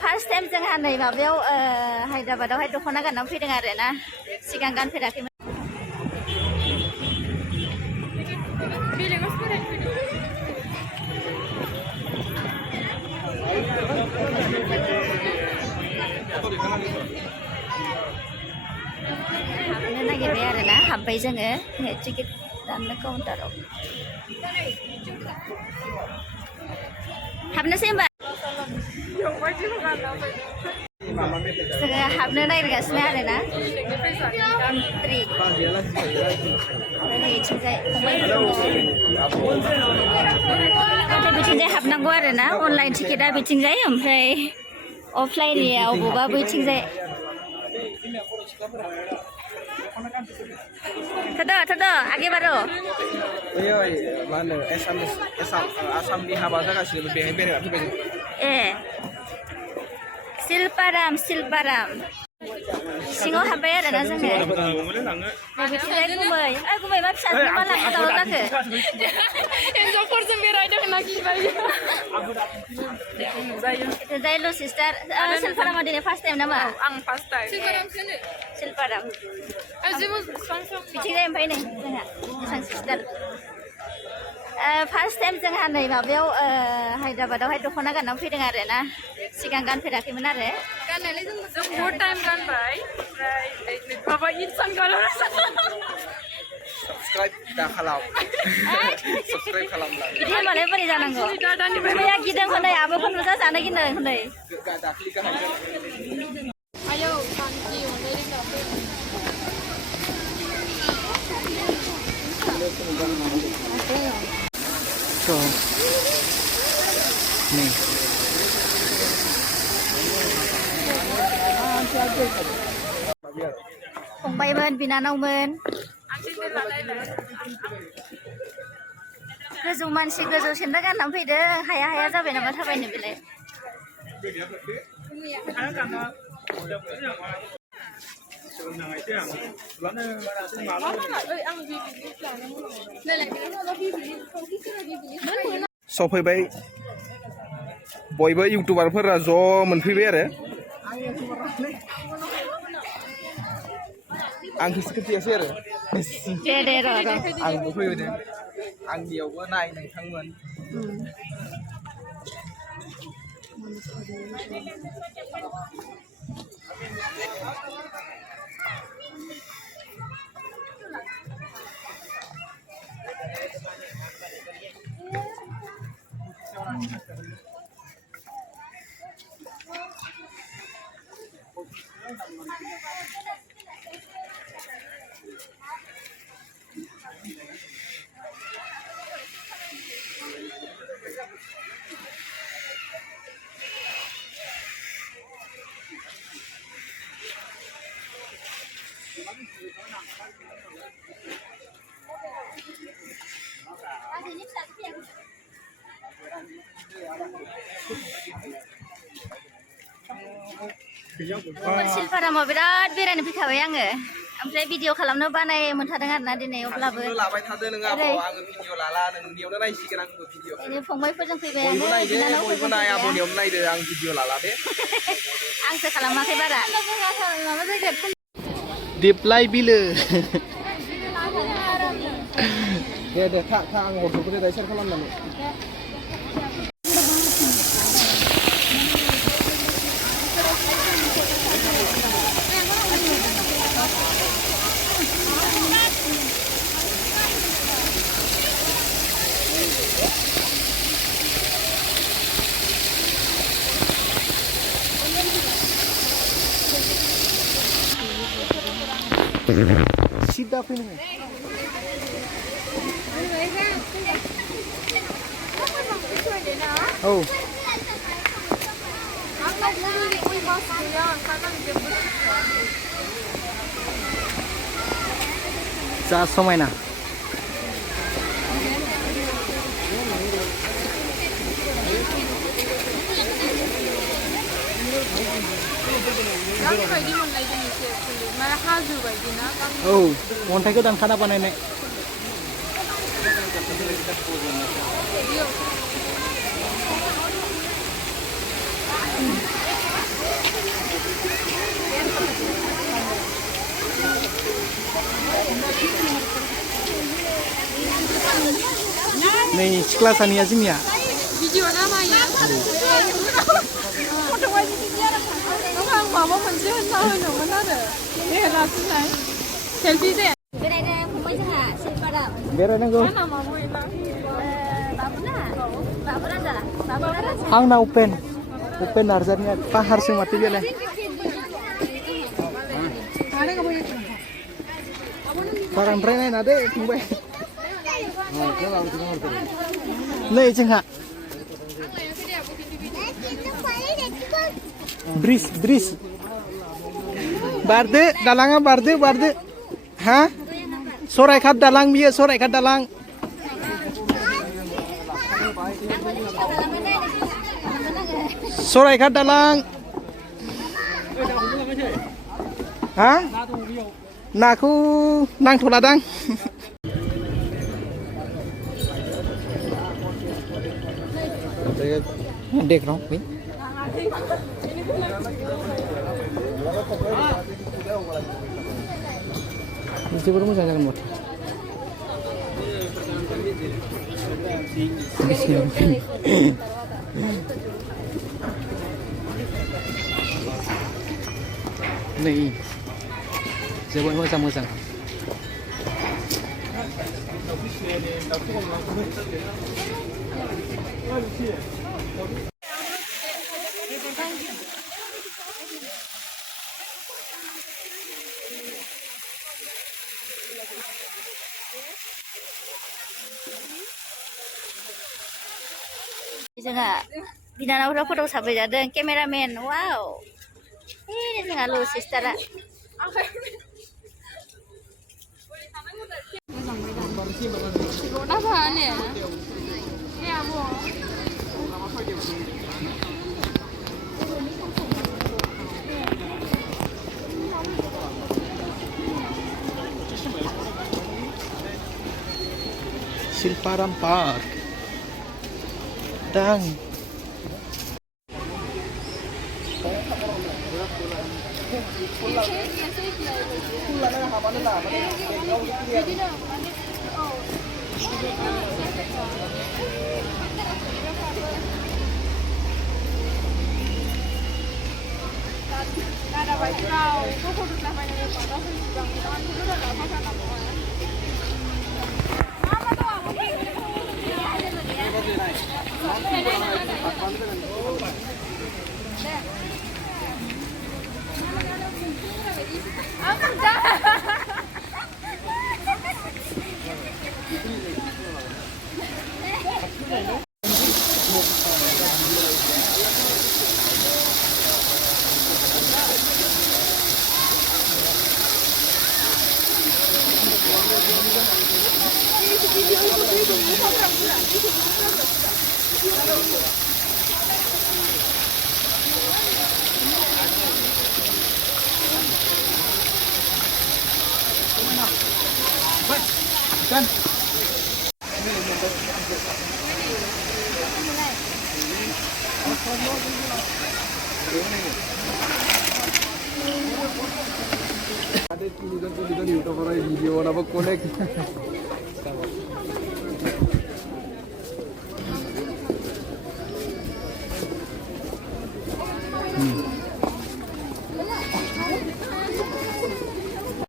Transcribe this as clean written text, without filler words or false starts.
First time जोंहा नै माबायाव हायद्राबादावहाय दख'ना गाननानै फैदों आरो ना सिगां गानफेराखैमोन। हाबनो नागिरबाय आरो ना हाबबाय जोङो टिकेट दाननो काउन्टाराव हाबनोसै होमबा जोङो हाबनो नागिरगासिनो आरो ना बिथिंजाय नाथाय बिथिंजाय हाबनांगौ आरो ना अनलाइन टिकेटआ बिथिंजाय ओमफ्राय अफलाइननिया अबावबा बैथिंजाय थद' आगे बारो मा होनो आसामनि हाबा जागासिनो बेहाय बेरायना फैबाय ए सिलपाराम सिङाव हाबबाय आरो ना जोङो बिथिंजाय गुमै गुमै मा फिसा मा लांना दावराव जाखो हिन्जावफोरजों बेरायदों ना गिबायो जायलु सिस्टार सिलपारामा दिनै फार्स्ट टाइम नामा आं फार्स्ट टाइम सिलपाराम बिथिंजाय ओमफ्राय नै जोंहा मोजां सिस्टार फार्स्ट टाइम जोंहा नै माबायाव हायद्राबादावहाय दख'ना गाननानै फैदों आरो ना सिगां गानफेराखैमोन आरो गाननायलाय जों बहुद टाइम गानबाय ओमफ्राय माबा इनसान गानबाय साबसक्राइब दा खालाम साबसक्राइब खालामला बिदि होनबालाय बोरै जानांगौ मैया गिदों हनै आब'खौ नुजा जानो गिदों हनै दाख्लि गाहाय आयौ थांखि फंबायमोन बिनानावमोन गोजौ मानसि गोजौ सेन्देल गाननानै फैदों हाया जाबाय नामा थाबायनो बेलाय सफैबाय बयबो इउटुबारफोरा ज' मोनफैबाय आरो आं खोथियासै आरो दे आंबो फैदों आंनियावबो नाय नोंथांमोन सिलपारामाव बिराद बेरायनो फैखाबाय आङो ओमफ्राय भिडिअ खालामनो बानाय मोनथारदों आरो ना दिनै अब्लाबो लाबाय थादो नों आब' आङो भिडिअ लाला नोंनियावनो नायसिगोन आंबो भिडिअ फंबायफोरजों फैबाय बयबो नायदो बयबो नाय आब'नियावनो नायदो आं भिडिअ लाला दे आंसो खालामाखै बारा माबा जायगा दिप्लाय बिलो दे था आं हरजोबो दे सेयार खालामनानै सिदा फैनो औ जा समायना औ अन्थाइखौ दानखाना बानायनाय नै सिख्ला सानैया जोंनिया भिडिअ नामायो फट'आ बिदि आरो आं माबा मोनसे होनना होनोमोन आरो देलासिनाय सेलफि दे बेरायनो फंबाय जोंहा सिलपारा बेरायनांगौ मा नामाबो इला बाबुना बाबु राजा बाबु राजा आंना उपेन नार्जारिया पाहारसो माथो बेलाय बाराद्राय नायना दे फंबाय नै जोंहा ब्रिज बारदो दालाङा बारदो हा सरायघाट दालां बियो सरायघाट दालां सरायघाट दालां हा नाखौ नांथ'लादां देख रहा हूँ जोबोर मोजां जागोन माथो नै जोबोर मोजां जोंहा बिनानावफ्रा फट' साफायजादों केमेरामेन वाव जोंहा ल' सिस्टारा apa nih ya bu Silparam Park dan ada baik kau kau sudah banyak yang pada sedang jangan dulu dah apa kan apa kan ada tulisan YouTube orang video apa connect